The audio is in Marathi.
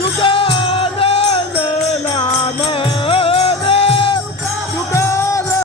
You go!